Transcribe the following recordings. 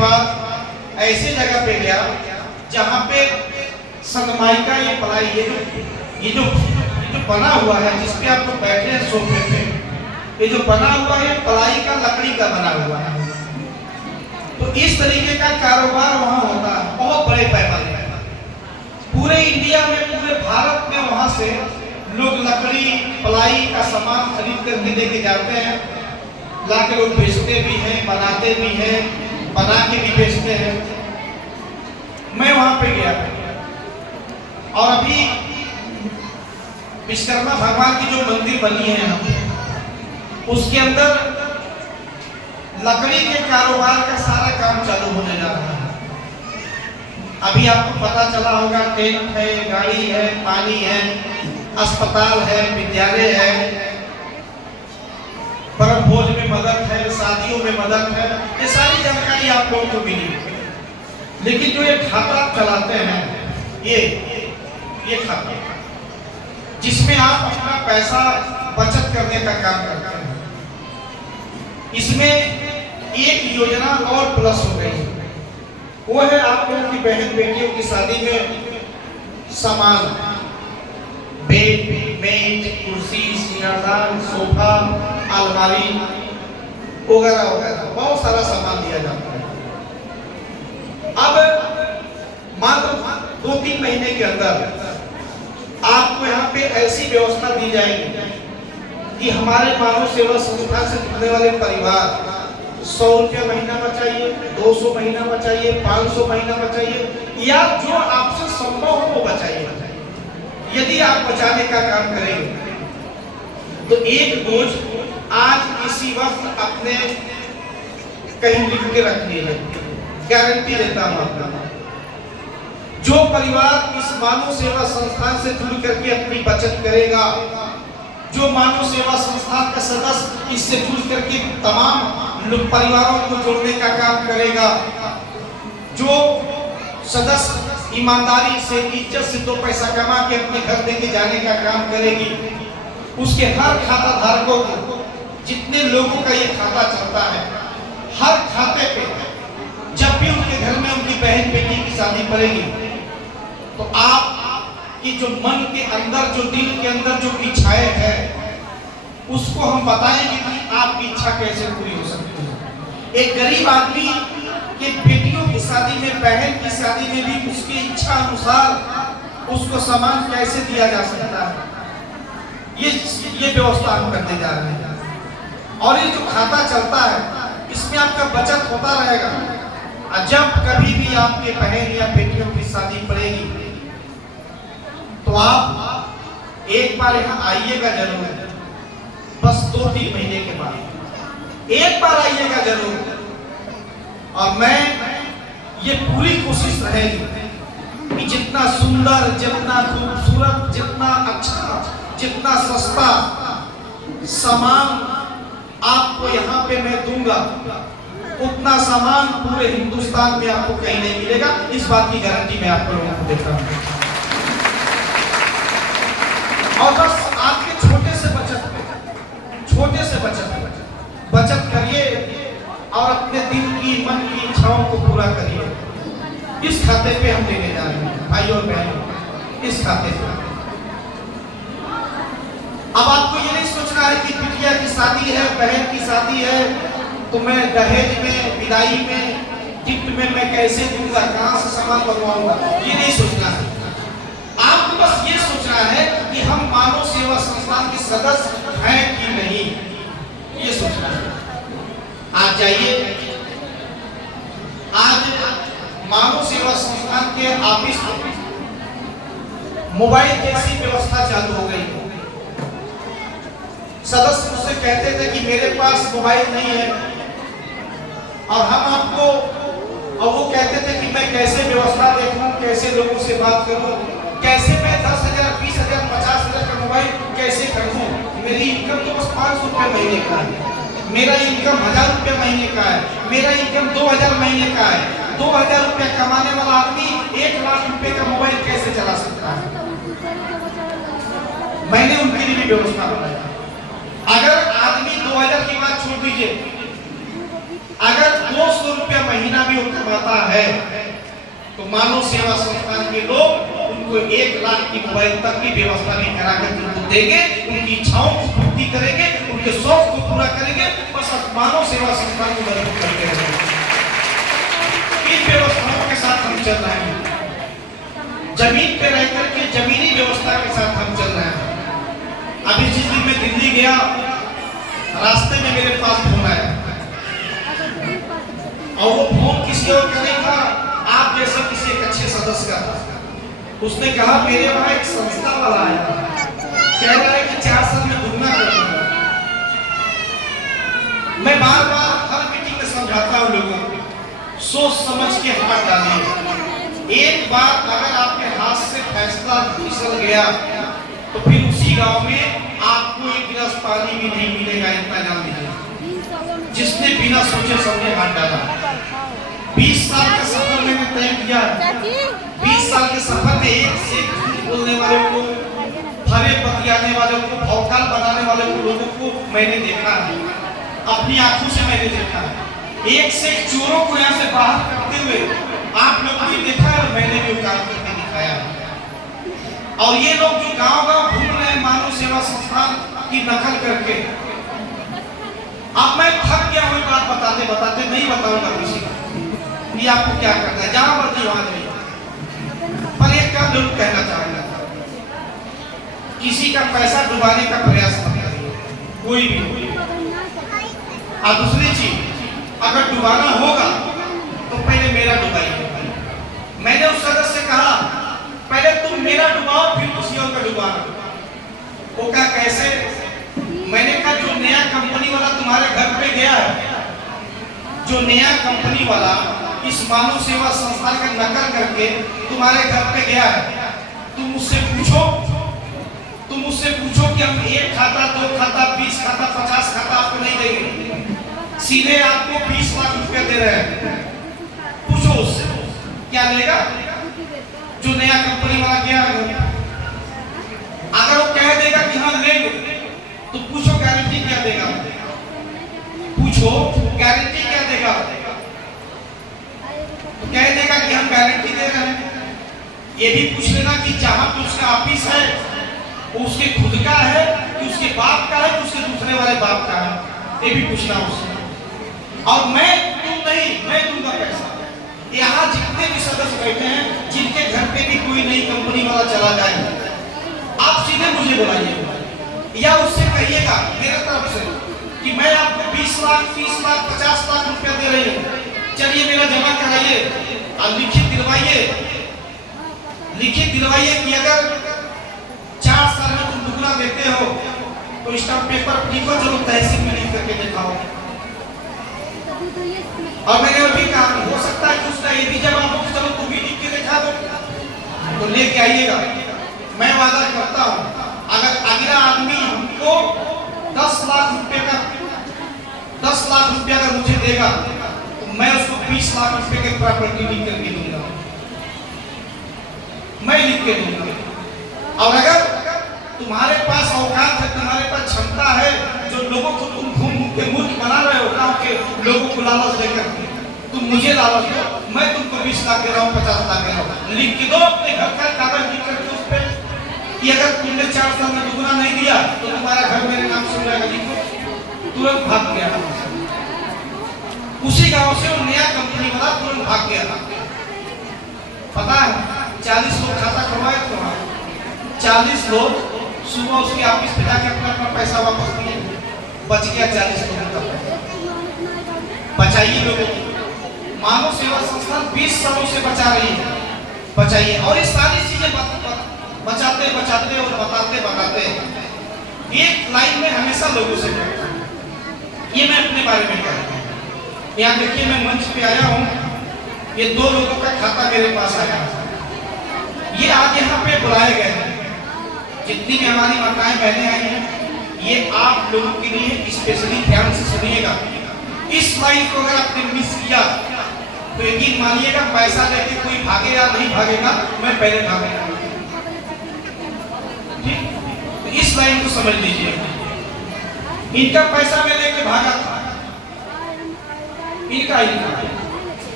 बाद ऐसे जगह पे गया जहाँ पे सनमाइका ये पलाई ये जो बना हुआ है जिसपे आप लोग बैठे हैं सोफे पे, ये जो बना हुआ है पलाई का लकड़ी का बना हुआ है। तो इस तरीके का कारोबार वहाँ होता है बहुत बड़े पैमाने पर। पूरे इंडिया में, पूरे भारत में वहाँ से लोग लकड़ी पलाई का सामान खरीद करके लेके जाते हैं, लाके लोग बेचते भी हैं, बनाते भी हैं, बना के भी बेचते हैं। मैं वहाँ पे गया और अभी विश्वकर्मा भगवान की जो मंदिर बनी है यहाँ पे, उसके अंदर लकड़ी के कारोबार का सारा काम चालू होने जा रहा है। अभी आपको पता चला होगा टेंट है, गाड़ी है, पानी है, अस्पताल है, विद्यालय है, परम भोज में मदद है, शादियों में मदद है, ये सारी जानकारी आप लोगों को मिली। लेकिन जो ये खाता चलाते हैं, ये खाता जिसमें आप अपना पैसा बचत करने का काम करते हैं, इसमें एक योजना और प्लस हो गई, वो है आप लोगों की बहन बेटियों की शादी में सामान, बेड, मेज, कुर्सी, सिंगारदान, सोफा, अलमारी वगैरह वगैरह बहुत सारा सामान दिया जाता है। अब मात्र 2-3 महीने के अंदर आपको यहाँ पे ऐसी व्यवस्था दी जाएगी कि हमारे मानव सेवा संस्था से जुड़ने वाले परिवार 100 रुपया महीना बचाइए, 200 महीना बचाइए, 500 महीना बचाइए, या जो आपसे संभव हो वो बचाइए। यदि आप बचाने का काम करेंगे तो एक बोझ आज इसी वक्त अपने कहीं लिख के रख लीजिए, गारंटी देता हूं आपको। जो परिवार इस मानव सेवा संस्थान से जुड़ करके अपनी बचत करेगा, जो मानव सेवा संस्थान का सदस्य इससे जुड़ करके तमाम परिवारों को जोड़ने का काम करेगा, जो सदस्य ईमानदारी से, इज्जत से 2 पैसा कमा के अपने घर लेके जाने का काम करेगी, उसके हर खाता धारकों को, जितने लोगों का ये खाता चलता है, हर खाते पे जब भी उनके घर में उनकी बहन बेटी की शादी पड़ेगी तो आप की जो मन के अंदर, जो दिल के अंदर जो इच्छाएं है, उसको हम बताएंगे कि आपकी इच्छा कैसे पूरी हो सकती है। एक गरीब आदमी के बेटियों की शादी में, बहन की शादी में भी उसकी इच्छा अनुसार उसको सामान कैसे दिया जा सकता है, ये व्यवस्था हम करने जा रहे हैं। और ये जो खाता चलता है इसमें आपका बचत होता रहेगा। जब कभी भी आपके बहन या बेटियों की शादी पड़ेगी तो आप एक बार यहाँ आइएगा जरूर, बस 2-3 महीने के बाद एक बार आइएगा जरूर। और मैं ये पूरी कोशिश रहेगी कि जितना सुंदर, जितना खूबसूरत, जितना अच्छा, जितना सस्ता सामान आपको यहाँ पे मैं दूंगा, उतना सामान पूरे हिंदुस्तान में आपको कहीं नहीं मिलेगा। इस बात की गारंटी मैं आप लोगों को देता हूँ। और बस आपके छोटे से बचत करिए और अपने दिल की, मन की इच्छाओं को पूरा करिए। इस खाते पे हम लेके जा रहे हैं भाइयों और बहनों, इस खाते पे। अब आपको ये नहीं सोचना है कि बिटिया की शादी है, बहन की शादी है, तो मैं दहेज में, विदाई में, गिफ्ट में मैं कैसे दूंगा, कहां से सामान बनवाऊंगा, ये नहीं सोचना है। आपको बस ये सोचना है कि हम मानव सेवा संस्थान के सदस्य हैं कि नहीं, ये सोचना है। आज जाइए, आज मानव सेवा संस्थान के ऑफिस में मोबाइल जैसी व्यवस्था चालू हो गई। सदस्य मुझसे कहते थे कि मेरे पास मोबाइल नहीं है, और हम आपको, और वो कहते थे कि मैं कैसे व्यवस्था देखूं, कैसे लोगों से बात करूं, कैसे मैं 10,000, 20,000, 50,000 का मोबाइल कैसे खरीदूं। मेरी इनकम तो बस 500 रुपये महीने का है, मेरा इनकम 1000 रुपये महीने का है, मेरा इनकम 2000 महीने का है। 2000 रुपये कमाने वाला आदमी 1 लाख रुपए का मोबाइल कैसे चला सकता है? मैंने उनके लिए व्यवस्था बनाया। अगर आदमी 2000 की बात छोड़ दीजिए, अगर 200 रुपया महीना भी वो कमाता है तो मानव सेवा संस्थान के लोग उनको 1 लाख की मोबाइल तक की व्यवस्था भी करा कर उनको देंगे, उनकी इच्छाओं को पूर्ति करेंगे, उनके शौक को पूरा करेंगे। बस मानव सेवा संस्थान को मदद करते रहेंगे। इन व्यवस्थाओं के साथ हम चल रहे हैं, जमीन पे रह करके जमीनी व्यवस्था के साथ हम चल रहे हैं। अभी जिस दिन मैं दिल्ली गया, रास्ते में मेरे पास फोन आया और वो फोन किसी और का नहीं था, आप जैसे किसी एक अच्छे सदस्य का। उसने कहा मेरे वहां एक संस्था वाला आया, कह रहा है कि 4 साल में दुगना कर दूंगा। मैं बार बार हर मीटिंग में समझाता हूं लोगों को, सोच समझ के हाथ डालिए। एक बार अगर आपके हाथ से फैसला फिसल गया तो फिर उसी गांव में आपको एक गिलास पानी भी नहीं मिलेगा, इतना जान लीजिए। जिसने बिना सोचे समझे हाथ डाला। 20 साल का सफर मैंने तय किया। 20 साल के सफर में एक से बोलने वाले को, फरे बतियाने वाले को, भौकाल बनाने वाले को, लोगों को मैंने देखा है, अपनी आंखों से मैंने देखा है। एक से चोरों को यहाँ से बाहर करते हुए आप लोगों ने देखा है, मैंने भी काम करके दिखाया। और ये लोग जो गांव-गांव घूम रहे हैं मानव सेवा संस्थान की नकल करके, अब मैं थक गया हूँ बात बताते बताते, नहीं बताऊंगा किसी को ये आपको क्या करना है, जहां मर्जी वहां जाइए। पर एक काम जरूर कहना चाहूंगा, किसी का पैसा डुबाने का प्रयास मत करिए, कोई भी। और दूसरी चीज, अगर डुबाना होगा तो पहले मेरा डुबाइए। मैंने उस सदस्य से कहा पहले तुम मेरा डुबाओ फिर किसी और का डुबाना। वो कहा कैसे? मैंने कहा जो नया कंपनी वाला तुम्हारे घर पे गया है, जो नया कंपनी वाला इस मानव सेवा संस्थान का नकल करके तुम्हारे घर पे गया है, तुम उससे पूछो कि हम 1 खाता, 2 खाता, 20 खाता, 50 खाता आपको नहीं देंगे, सीधे आपको 20 लाख रुपया दे रहे हैं। पूछो उससे क्या लेगा? जो नया कंपनी वाला गया है, अगर वो कह देगा कि हाँ लेंगे तो पूछो गारंटी क्या देगा? पूछो गारंटी क्या देगा? तो कह देगा कि हम गारंटी दे रहे हैं। ये भी पूछ लेना कि जहां पे उसका ऑफिस है वो उसके खुद का है कि उसके बाप का है कि उसके दूसरे वाले बाप का है, ये भी पूछना उससे। और मैं दूंगा पैसा। यहाँ जितने भी सदस्य बैठे हैं, जिनके घर पे भी कोई नई कंपनी वाला चला जाए, आप सीधे मुझे बुलाइए या उससे कहिएगा मेरे तरफ से कि मैं आपको 20 लाख, 30 लाख, 50 लाख रुपया दे रही हूँ, चलिए मेरा जमा कराइए और लिखित दिलवाइए कि अगर 4 साल में तुम दुगना देते हो तो स्टाम्प पेपर लिखो, चलो तहसील में लिख करके दिखाओ। और मैंने भी कहा हो सकता है कि उसका ये भी जवाब हो कि चलो तुम भी लिख के दिखा दो, तो लेके आइएगा। मैं वादा करता हूँ अगर अगला आदमी हमको 10 लाख रुपया अगर मुझे देगा तो मैं उसको 20 लाख रुपए के प्रॉपर्टी लिख करके दूंगा, मैं लिख के दूंगा। और अगर तुम्हारे पास औकात है, तुम्हारे पास क्षमता है, जो लोगों को तुम घूम के मूर्ख बना रहे हो, गांव के लोगों को लालच देकर, तुम मुझे लालच दो, मैं तुमको 20 लाख दे रहा हूँ, 50 लाख दे रहा हूँ, लिख के दो अपने घर का कागज लिख करके उस पे कि अगर तुमने 4 साल में दुगना नहीं दिया तो तुम्हारा घर मेरे नाम से हो जाएगा, लिखो। तुरंत भाग गया उसी गांव से वो नया कंपनी वाला, तुरंत भाग गया। पता है 40 लोग खाता खुलवाए थे वहाँ, 40 लोग सुबह उसके ऑफिस पे जाके अपना पैसा वापस दिए, बच गया 40 लोगों का पैसा। बचाइए लोगों को, मानव सेवा संस्थान 20 सालों से बचा रही है, बचाइए। और ये सारी चीजें बचाते और बताते एक लाइन में हमेशा लोगों से ये मैं अपने बारे में कह रहा हूँ। यहाँ देखिए मैं मंच पे आया हूँ, ये 2 लोगों का खाता मेरे पास आया, ये आज यहाँ पे बुलाए गए हैं। जितनी भी हमारी माताएं बहनें आई हैं, ये आप लोगों के लिए स्पेशली ध्यान से सुनिएगा। इस लाइन को अगर आपने मिस किया तो यकीन मानिएगा पैसा लेके कोई भागे या नहीं भागेगा, मैं पहले भागूंगा। ठीक, तो इस लाइन को समझ लीजिए। इनका पैसा मैं लेके भागा था, इनका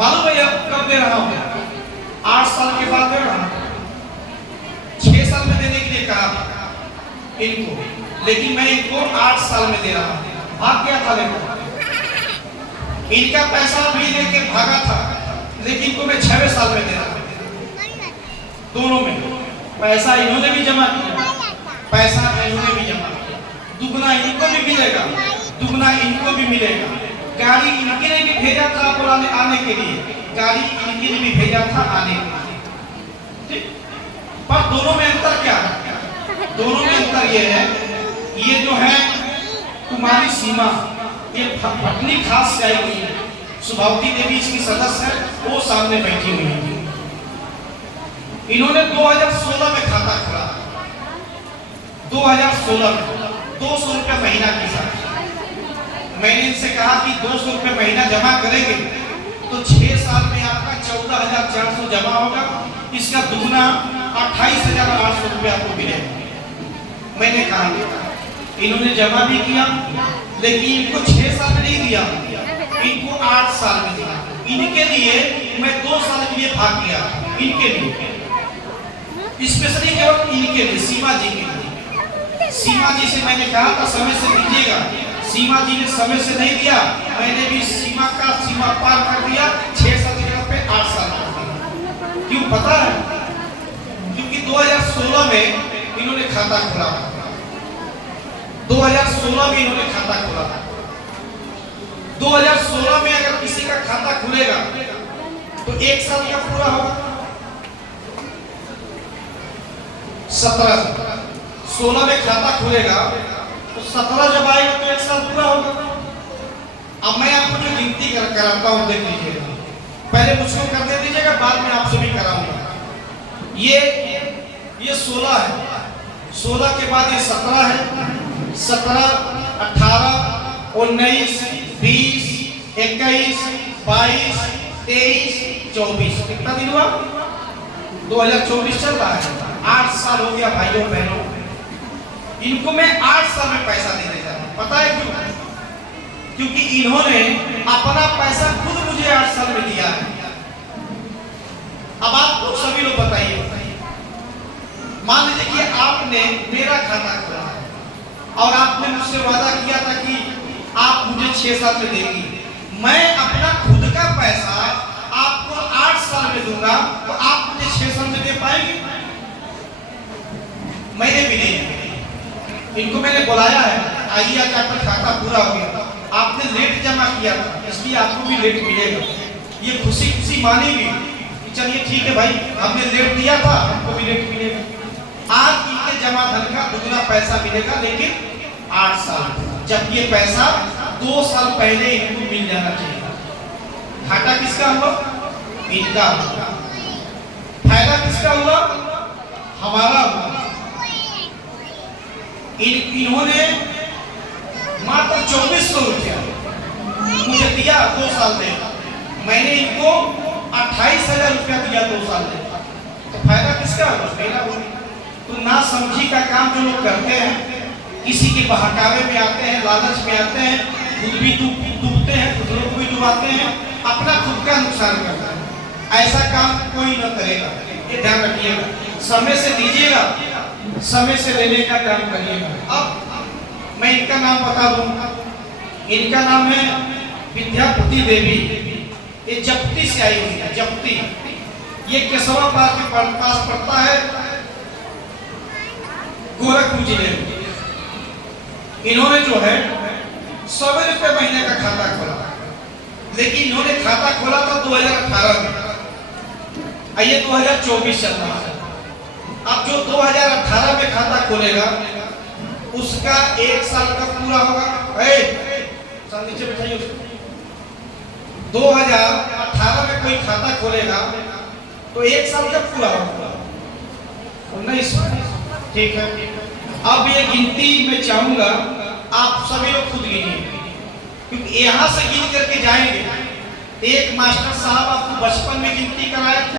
मालूम है अब कब दे रहा हूं? 8 साल के बाद दे रहा हूं। 6 साल में देने के लिए कहा इनको, लेकिन मैं इनको 8 साल में दे रहा हूं। भाग गया था देखो, इनका पैसा भी लेके भागा था, लेकिन इनको मैं 6वें साल में दे रहा हूं। दोनों में पैसा इन्होंने भी जमा किया, पैसा इन्होंने भी जमा किया, दुगना इनको भी मिलेगा, दुगना इनको भी मिलेगा। गाड़ी इनके ने भी भेजा था बुलाने आने के लिए, गाड़ी इनके ने भी भेजा था आने के लिए, ठीक। पर दोनों में अंतर क्या है? दोनों में अंतर ये है, ये जो है कुमारी सीमा, ये पटनी खास से आई हुई है, सुभावती देवी इसकी सदस्य है, वो सामने बैठी हुई है। इन्होंने 2016 में खाता खोला, 2016 में 200 रुपया महीना के साथ। मैंने इनसे कहा कि 200 रुपये महीना जमा करेंगे तो 6 साल में आपका 14,400 जमा होगा, इसका दुगना 28,800 रुपये आपको मिलेगा। मैंने कहा, इन्होंने जमा भी किया, लेकिन इनको 6 साल में नहीं दिया, इनको 8 साल में दिया। इनके लिए मैं 2 साल के लिए भाग गया, इनके लिए स्पेशली केवल इनके लिए, सीमा जी के लिए। सीमा जी से मैंने कहा था समय से दीजिएगा, सीमा जी ने समय से नहीं दिया, मैंने भी सीमा पार कर दिया, 6 साल की जगह पे 8 साल कर दिया। क्यों पता है? क्योंकि 2016 में इन्होंने खाता खोला, 2016 में इन्होंने खाता खोला। 2016 में अगर किसी का खाता खुलेगा तो 1 साल का पूरा होगा, 16 में खाता खुलेगा तो 17 जब आएगा तो 1 साल पूरा होगा। अब मैं आपको जो गिनती कराता हूं देख लीजिएगा, पहले मुझको करने दीजिएगा, बाद में आपसे भी कराऊंगा। ये 16 है, 16 के बाद ये 17 है, 17, 18, 19, 20, 21, 22, 23, 24, कितना दिन हुआ? 2024 चल रहा है, 8 साल हो गया भाइयों बहनों। इनको मैं 8 साल में पैसा देने जा रहा हूं। पता है क्यों? क्योंकि इन्होंने अपना पैसा खुद मुझे 8 साल में दिया है। अब आप लोग सभी लोग बताइए, मान लीजिए कि आपने मेरा खाता खोला और आपने मुझसे वादा किया था कि आप मुझे 6 साल में देंगी, मैं अपना खुद का पैसा आपको 8 साल में दूंगा, तो आप मुझे 6 साल में दे पाएंगे? मैंने भी नहीं। इनको मैंने बुलाया है, आइए आज आपका खाता पूरा हो गया, आपने लेट जमा किया था, इसलिए आपको भी लेट मिलेगा। ये खुशी खुशी मानेगी, चलिए ठीक है भाई, हमने लेट दिया था, हमको भी लेट मिलेगा। आज इनके जमा धन का दुगना पैसा मिलेगा, लेकिन 8 साल, जब ये पैसा 2 साल पहले इनको मिल जाना चाहिए। घाटा किसका हुआ? इनका। फायदा किसका हुआ? हमारा हुआ। इन्होंने मात्र 2400 रुपया मुझे दिया 2 साल में, मैंने इनको 28,000 रुपया दिया 2 साल में, तो फायदा किसका हुआ? मेरा हुआ। तो ना समझी का काम जो लोग करते हैं, किसी के बहकावे में आते हैं, लालच में आते हैं, खुद भी डूबते हैं, दूसरों को भी डुबाते हैं, अपना खुद का नुकसान करते हैं। ऐसा काम कोई न करेगा, ये ध्यान रखिएगा। समय से दीजिएगा, समय से लेने का काम करिएगा। अब मैं इनका नाम बता दूं, इनका नाम है विद्यापति देवी, ये जप्ती से आई हुई है, जप्ती। ये केशवा पार्क के पास पड़ता है, गोरखपुर जिले में। इन्होंने जो है 100 रुपये महीने का खाता खोला, लेकिन इन्होंने खाता खोला था 2018 में, ये 2024 चल रहा है। अब जो 2018 में खाता खोलेगा उसका 1 साल का पूरा होगा। नीचे बैठाइए उसको। 2018 में कोई खाता खोलेगा तो 1 साल का पूरा होगा, 19 ठीक है। अब ये गिनती मैं चाहूंगा आप सभी लोग खुद गिनिए, क्योंकि यहां से गिन करके जाएंगे। एक मास्टर साहब आपको बचपन में गिनती कराया था।